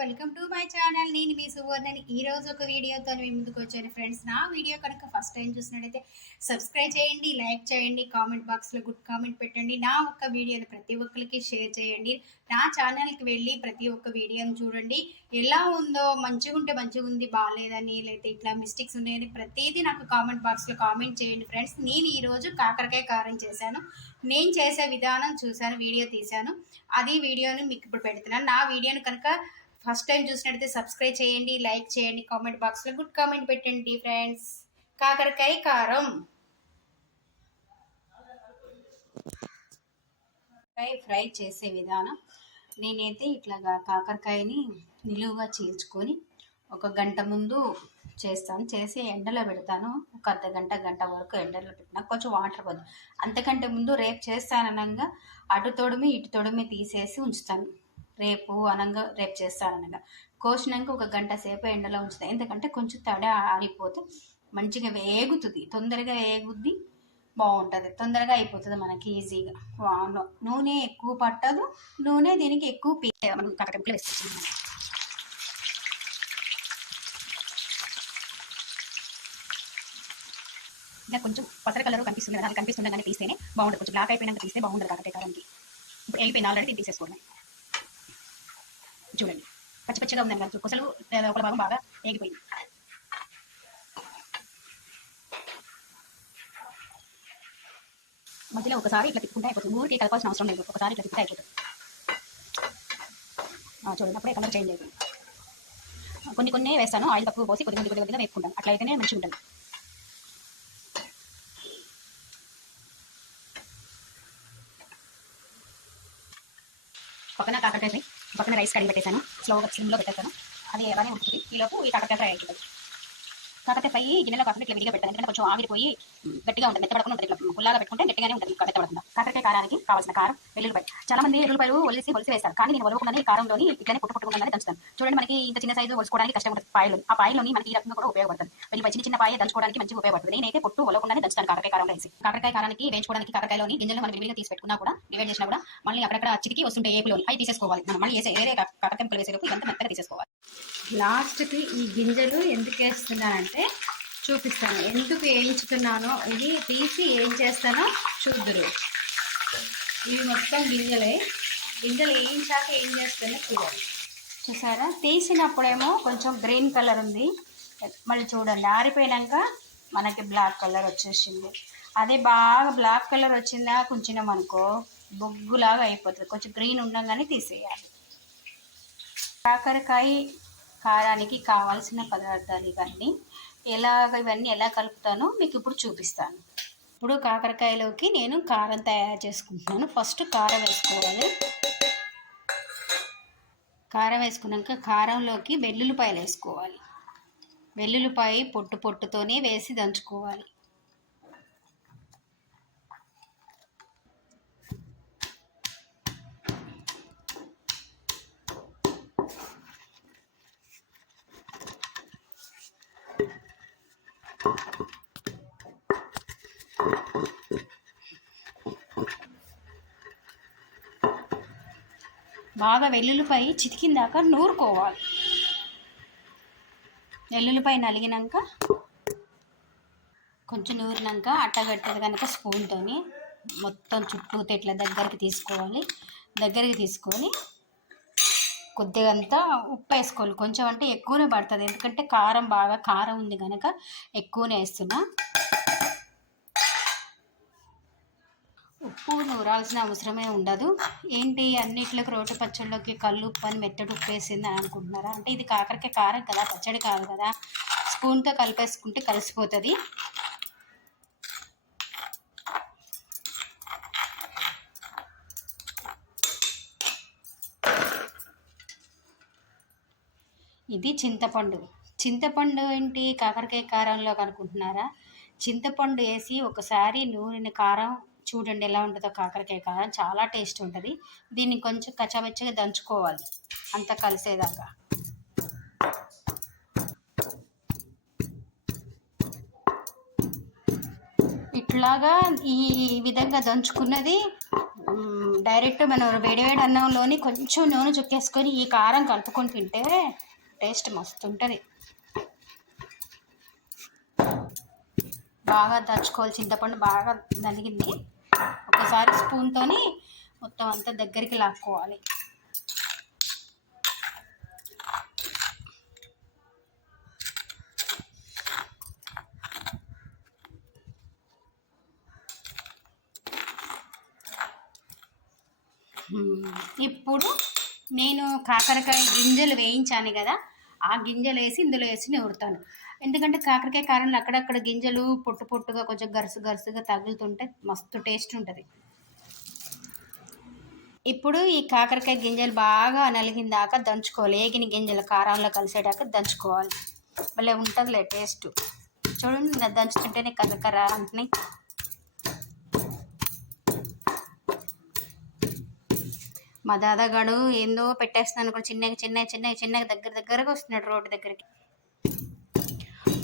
Welcome to my channel. నేను మీ సువర్ణని. ఈ రోజు ఒక వీడియోతో మీ ముందుకు వచ్చాను ఫ్రెండ్స్. నా వీడియో కనుక ఫస్ట్ టైం చూసినట్టయితే సబ్స్క్రైబ్ చేయండి లైక్ చేయండి కామెంట్ బాక్స్లో గుడ్ కామెంట్ పెట్టండి. నా ఒక్క వీడియోని ప్రతి ఒక్కరికి షేర్ చేయండి. నా ఛానల్కి వెళ్ళి ప్రతి ఒక్క వీడియోని చూడండి. ఎలా ఉందో మంచిగా ఉంటే మంచిగా ఉంది బాగాలేదని లేకపోతే ఇట్లా మిస్టేక్స్ ఉన్నాయని ప్రతిదీ నాకు కామెంట్ బాక్స్లో కామెంట్ చేయండి ఫ్రెండ్స్. నేను ఈరోజు కాకరకాయ కారం చేశాను. నేను చేసే విధానం చూశాను వీడియో తీశాను. అది వీడియోని మీకు ఇప్పుడు పెడుతున్నాను. నా వీడియోని కనుక ఫస్ట్ టైం చూసినట్టయితే సబ్స్క్రైబ్ చేయండి లైక్ చేయండి కామెంట్ బాక్స్లో గుడ్ కామెంట్ పెట్టండి ఫ్రెండ్స్ కాకరకాయ కారం. ఫ్రై ఫ్రై చేసే విధానం నేనైతే ఇట్లాగా కాకరకాయని నిలువుగా చీల్చుకొని ఒక గంట ముందు చేస్తాను. చేసి ఎండలో పెడతాను. ఒక అర్ధ గంట గంట వరకు ఎండలో పెట్టినా కొంచెం వాటర్ పోదు. అంతకంటే ముందు రేపు చేస్తాననగా అటు తొడిమి ఇటు తొడిమి తీసేసి ఉంచుతాను. రేపు అనంగా రేపు చేస్తాననగా కోసినాక ఒక గంట సేపు ఎండలో ఉంచుతాను ఎందుకంటే కొంచెం తడ ఆరిపోతే మంచిగా వేగుతుంది. తొందరగా వేగుద్ది బాగుంటుంది. తొందరగా అయిపోతుంది మనకి ఈజీగా. వా- నూనె ఎక్కువ పట్టదు. నూనె దీనికి ఎక్కువ పీ మనం కాకరకాయలు వేసుకుంటాం. ఇంకా కొంచెం పసర కలర్ కనిపిస్తుంది అలా అది కనిపిస్తుంది కానీ తీస్తేనే బాగుంటుంది. కొంచెం బ్లాక్ అయిపోయినాక తీస్తే బాగుంటుంది కాకరకాయ కారానికి ఇప్పుడు వెళ్ళిపోయిన ఆల్రెడీ తీసేసుకోండి చూడండి పచ్చి పచ్చిగా ఉందండి కదా కొసలు ఒక భాగం బాగా ఏగిపోయింది. మధ్యలో ఒకసారి ఇట్లా తిప్పుకుంటే అయిపోతుంది. ఊరికి కలపాల్సిన అవసరం లేదు. ఒకసారి ఇట్లా తిప్పితే అయిపోతుంది. చూడండి అప్పుడే కలర్ చేంజ్ అయిపోయింది. కొన్ని కొన్ని వేస్తాను. ఆయిల్ తక్కువ పోసి కొద్ది కొద్ది కొద్దిగా వేపుకుంటాను. అట్లా అయితేనే మంచిగా ఉంటుంది. పక్కన కాకరకాయ పక్కన రైస్ కడిగి పెట్టేశాను. స్లోగా సిమ్లో పెట్టేశాను. అది అలానే ఉంటుంది. ఈలోపు ఈ కాకరకాయ ఫ్రై అయిపోతుంది. కాకపోతే ఫ్రై గిన్నెలో కాకుండా ఇట్లా విడిగా పెట్టాను ఎందుకంటే కొంచెం ఆవిరిపోయి గట్టిగా ఉంటుంది. మెత్తపడకుండా ఉంటుంది ఇట్లా గుల్లాగా పెట్టుకుంటే గట్టిగానే ఉంటుంది. మెత్తపడకుండా కాకరకాయ కారానికి కావాల్సిన కారం వెల్లుల్లిపాయ చాలా మంది వెల్లుల్లిపాయలు ఒలిసి ఒలిసి వేస్తారు. కానీ నేను ఒలవకుండానే ఈ కారంలోని ఇట్లానే పుట్టు పుట్టుకుండానే దంచుతాను చూడండి మనకి ఇంత చిన్న సైజు ఒలుసుకోవడానికి కష్టం ఉంటుంది పాయలు ఆ పాయలోని మనకి ఈ రకంగా కూడా ఉపయోగపడుతుంది. వెల్లుల్లిపాయ చిన్న చిన్న పాయ దంచుకోవడానికి మంచిగా ఉపయోగపడుతుంది. నేనైతే పుట్టు ఒలవకుండానే దంచుతాను కాకరకాయ కారంలో వేసి. కాకరకాయ కారానికి వేయించుకోవడానికి కాకరకాయలోని గింజలు మనం విడిగా తీసి పెట్టుకున్నా కూడా డివైడ్ చేసినా కూడా మళ్ళీ అక్కడక్కడ చిటికి వస్తుంటే ఏపులోని అవి తీసేసుకోవాలి. మనం మళ్ళీ వేసే వేరే కా- కాకరకాయ వేసేటప్పుడు ఇదంతా మెత్తగా తీసేసుకోవాలి. లాస్ట్కి ఈ గింజలు ఎందుకు వేస్తున్నానంటే చూపిస్తాను. ఎందుకు వేయించుతున్నానో ఇది తీసి ఏం చేస్తానో చూద్దురు. ఇవి మొత్తం గింజలే. గింజలు వేయించాక ఏం చేస్తానో చూడాలి. చూసారా? తీసినప్పుడేమో కొంచెం గ్రీన్ కలర్ ఉంది. మళ్ళీ చూడండి ఆరిపోయినాక మనకి బ్లాక్ కలర్ వచ్చేసింది. అదే బాగా బ్లాక్ కలర్ వచ్చిందా కొంచెం అనుకో బొగ్గులాగా అయిపోతుంది. కొంచెం గ్రీన్ ఉండగానే తీసేయాలి. కాకరకాయ కారానికి కావాల్సిన పదార్థాలు ఇవన్నీ ఎలాగ ఇవన్నీ ఎలా కలుపుతానో మీకు ఇప్పుడు చూపిస్తాను. ఇప్పుడు కాకరకాయలోకి నేను కారం తయారు చేసుకుంటున్నాను. ఫస్ట్ కారం వేసుకోవాలి. కారం వేసుకున్నాక కారంలోకి వెల్లుల్లిపాయలు వేసుకోవాలి. వెల్లుల్లిపాయ పొట్టు పొట్టుతోనే వేసి దంచుకోవాలి. బాగా వెల్లుల్లిపై చితికిందాక నూరుకోవాలి. వెల్లుల్లిపై నలిగినాక కొంచెం నూరినాక అట్టగట్టదు కనుక స్పూన్తోని మొత్తం చుట్టూ తెట్ల దగ్గరికి తీసుకోవాలి. దగ్గరికి తీసుకొని కొద్దిగా అంతా ఉప్పు వేసుకోవాలి. కొంచెం అంటే ఎక్కువనే పడుతుంది. ఎందుకంటే కారం బాగా కారం ఉంది కనుక ఎక్కువనే వేస్తున్నా. ఉప్పు నూరాల్సిన అవసరమే ఉండదు. ఏంటి అన్నిట్లోకి రోటి పచ్చళ్ళలోకి కళ్ళు ఉప్పు అని మెట్టడు ఉప్పు వేసింది అని అనుకుంటున్నారా? అంటే ఇది కాకరకాయ కారం కదా పచ్చడి కాదు కదా. స్పూన్తో కలిపేసుకుంటే కలిసిపోతుంది. ఇది చింతపండు. చింతపండు ఏంటి? కాకరకాయ కారంలో అనుకుంటున్నారా? చింతపండు వేసి ఒకసారి నూనె కారం చూడండి ఎలా ఉంటుందో కాకరకాయ కారం చాలా టేస్ట్ ఉంటుంది. దీన్ని కొంచెం కచ్చబచ్చగా దంచుకోవాలి. అంతా కలిసేదాకా. ఇట్లాగా ఈ విధంగా దంచుకున్నది డైరెక్ట్ మనం వేడివేడి అన్నంలోని కొంచెం నూనె చుక్కేసుకొని ఈ కారం కలుపుకొని తింటే టేస్ట్ మస్తు ఉంటుంది. బాగా దంచుకోవాలి. చింతపండు బాగా నలిగింది. ఒకసారి స్పూన్తోని మొత్తం అంతా దగ్గరికి లాక్కోవాలి. ఇప్పుడు నేను కాకరకాయ గింజలు వేయించాను కదా ఆ గింజలు వేసి ఇందులో వేసి నూరుతాను. ఎందుకంటే కాకరకాయ కారంలో అక్కడక్కడ గింజలు పొట్టు పొట్టుగా కొంచెం గరుసు గరుసుగా తగులుతుంటే మస్తు టేస్ట్ ఉంటుంది. ఇప్పుడు ఈ కాకరకాయ గింజలు బాగా నలిగిన దాకా దంచుకోవాలి. ఏగిన గింజలు కారంలో కలిసేదాకా దంచుకోవాలి. భలే ఉంటుందిలే టేస్ట్. చూడండి నా దంచుతుంటేనే కరకర అంటున్నాయి. మా దాదాగాడు ఏందో పెట్టేస్తున్నాను కూడా చిన్నగా చిన్నగా చిన్నగా చిన్నగా దగ్గర దగ్గరగా వస్తున్నాడు రోడ్డు దగ్గరికి.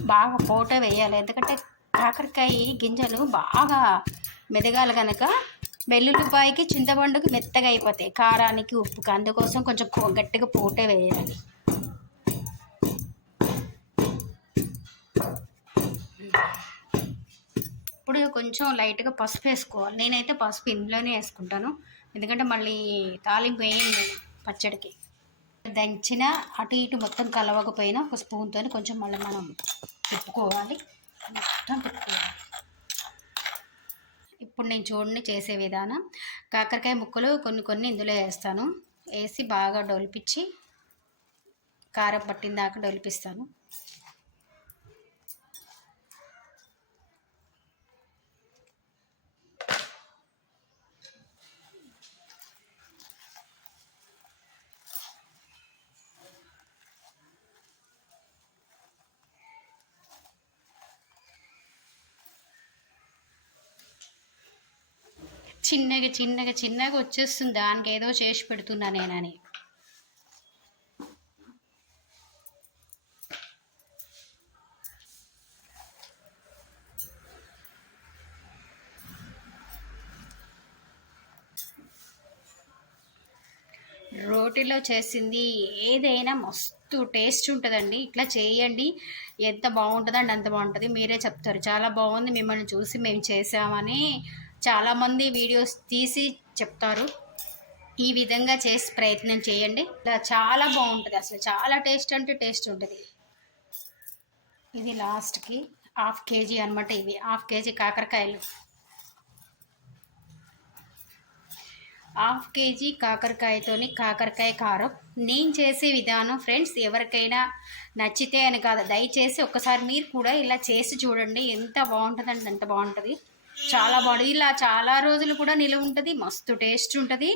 బాగా ఫోటో వేయాలి. ఎందుకంటే కాకరకాయ గింజలు బాగా మెదగాలి కనుక వెల్లుల్లిపాయకి చింతపండుకి మెత్తగా అయిపోతాయి. కారానికి ఉప్పుకి. అందుకోసం కొంచెం గట్టిగా పోటే వేయాలి. ఇప్పుడు కొంచెం లైట్గా పసుపు వేసుకోవాలి. నేనైతే పసుపు ఇందులోనే వేసుకుంటాను. ఎందుకంటే మళ్ళీ తాలింపు వేయండి పచ్చడికి. దంచిన అటు ఇటు మొత్తం కలవకపోయినా ఒక స్పూన్తో కొంచెం మళ్ళీ మనం తిప్పుకోవాలి మొత్తం తిప్పుకోవాలి ఇప్పుడు నేను చూడండి చేసే విధానం. కాకరకాయ ముక్కలు కొన్ని కొన్ని ఇందులో వేస్తాను. వేసి బాగా డొలిపించి కారం పట్టిన దాకా డొలిపిస్తాను. చిన్నగా చిన్నగా చిన్నగా వచ్చేస్తుంది. దానికి ఏదో చేసి పెడుతున్నా నేనని. రోటీలో చేసింది ఏదైనా మస్తు టేస్ట్ ఉంటుందండి. ఇట్లా చేయండి. ఎంత బాగుంటుందండి అంత బాగుంటుంది. మీరే చెప్తారు. చాలా బాగుంది మిమ్మల్ని చూసి మేము చేసామని. చాలామంది వీడియోస్ తీసి చెప్తారు. ఈ విధంగా చేసి ప్రయత్నం చేయండి. ఇలా చాలా బాగుంటుంది అసలు. చాలా టేస్ట్ అంటే టేస్ట్ ఉంటుంది. ఇది లాస్ట్కి హాఫ్ కేజీ అనమాట ఇవి. హాఫ్ కేజీ కాకరకాయలు. హాఫ్ కేజీ కాకరకాయతోని కాకరకాయ కారం. నేను చేసే విధానం ఫ్రెండ్స్ ఎవరికైనా నచ్చితే అని కాదు. దయచేసి ఒక్కసారి మీరు కూడా ఇలా చేసి చూడండి. ఎంత బాగుంటుందంటే అంత బాగుంటుంది. చాలా బాడీ ఇలా చాలా రోజులు కూడా నిలువ ఉంటుంది. మస్తు టేస్ట్ ఉంటుంది.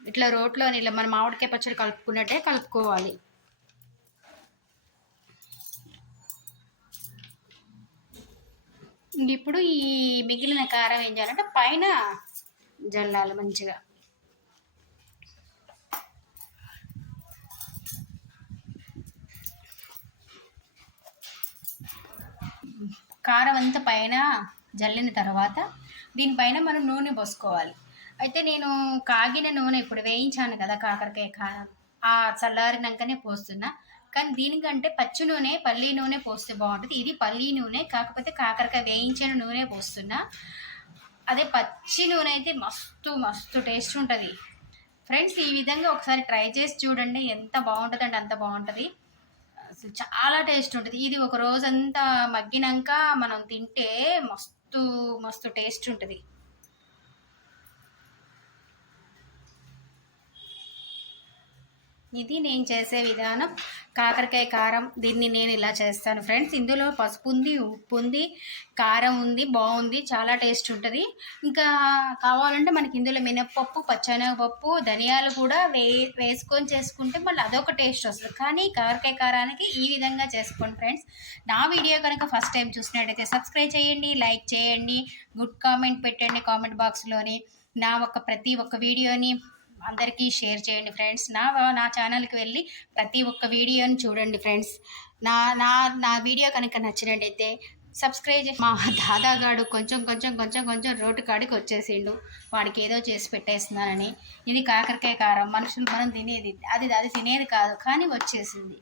ఇట్లా రోట్లో ఇలా మన మామిడికాయ పచ్చడి కలుపుకున్నట్టే కలుపుకోవాలి. ఇప్పుడు ఈ మిగిలిన కారం ఏం చేయాలంటే పైన జల్లాలి మంచిగా. కారం అంతా పైన జల్లిన తర్వాత దీనిపైన మనం నూనె పోసుకోవాలి. అయితే నేను కాగిన నూనె ఇప్పుడు వేయించాను కదా కాకరకాయ కారం ఆ చల్లారినాకనే పోస్తున్నా. కానీ దీనికంటే పచ్చి నూనె పల్లి నూనె పోస్తే బాగుంటుంది. ఇది పల్లి నూనె కాకపోతే కాకరకాయ వేయించిన నూనె పోస్తున్నా. అదే పచ్చి నూనె అయితే మస్తు మస్తు టేస్ట్ ఉంటుంది. ఫ్రెండ్స్ ఈ విధంగా ఒకసారి ట్రై చేసి చూడండి. ఎంత బాగుంటుందండి అంత బాగుంటుంది. అసలు చాలా టేస్ట్ ఉంటుంది. ఇది ఒక రోజంతా మగ్గినాక మనం తింటే మస్తు మస్తు టేస్ట్ ఉంటుంది. ఇది నేను చేసే విధానం. కాకరకాయ కారం దీన్ని నేను ఇలా చేస్తాను ఫ్రెండ్స్. ఇందులో పసుపు ఉంది ఉప్పు ఉంది కారం ఉంది బాగుంది చాలా టేస్ట్ ఉంటుంది. ఇంకా కావాలంటే మనకి ఇందులో మినప్పప్పు పచ్చనగపప్పు ధనియాలు కూడా వే వేసుకొని చేసుకుంటే మళ్ళీ అదొక టేస్ట్ వస్తుంది. కానీ కాకరకాయ కారానికి ఈ విధంగా చేసుకోండి ఫ్రెండ్స్. నా వీడియో కనుక ఫస్ట్ టైం చూసినట్టయితే సబ్స్క్రైబ్ చేయండి లైక్ చేయండి గుడ్ కామెంట్ పెట్టండి కామెంట్ బాక్స్లోని. నా ఒక ప్రతి ఒక్క వీడియోని అందరికీ షేర్ చేయండి ఫ్రెండ్స్. నా నా ఛానల్కి వెళ్ళి ప్రతి ఒక్క వీడియోని చూడండి ఫ్రెండ్స్. నా నా నా వీడియో కనుక నచ్చినట్టయితే సబ్స్క్రైబ్ మా దాదాగాడు కొంచెం కొంచెం కొంచెం కొంచెం రోడ్డు కాడికి వచ్చేసిండు. వాడికి ఏదో చేసి పెట్టేస్తున్నానని. ఇది కాకరకాయ కారం. మనుషులు మనం తినేది అది అది తినేది కాదు. కానీ వచ్చేసింది.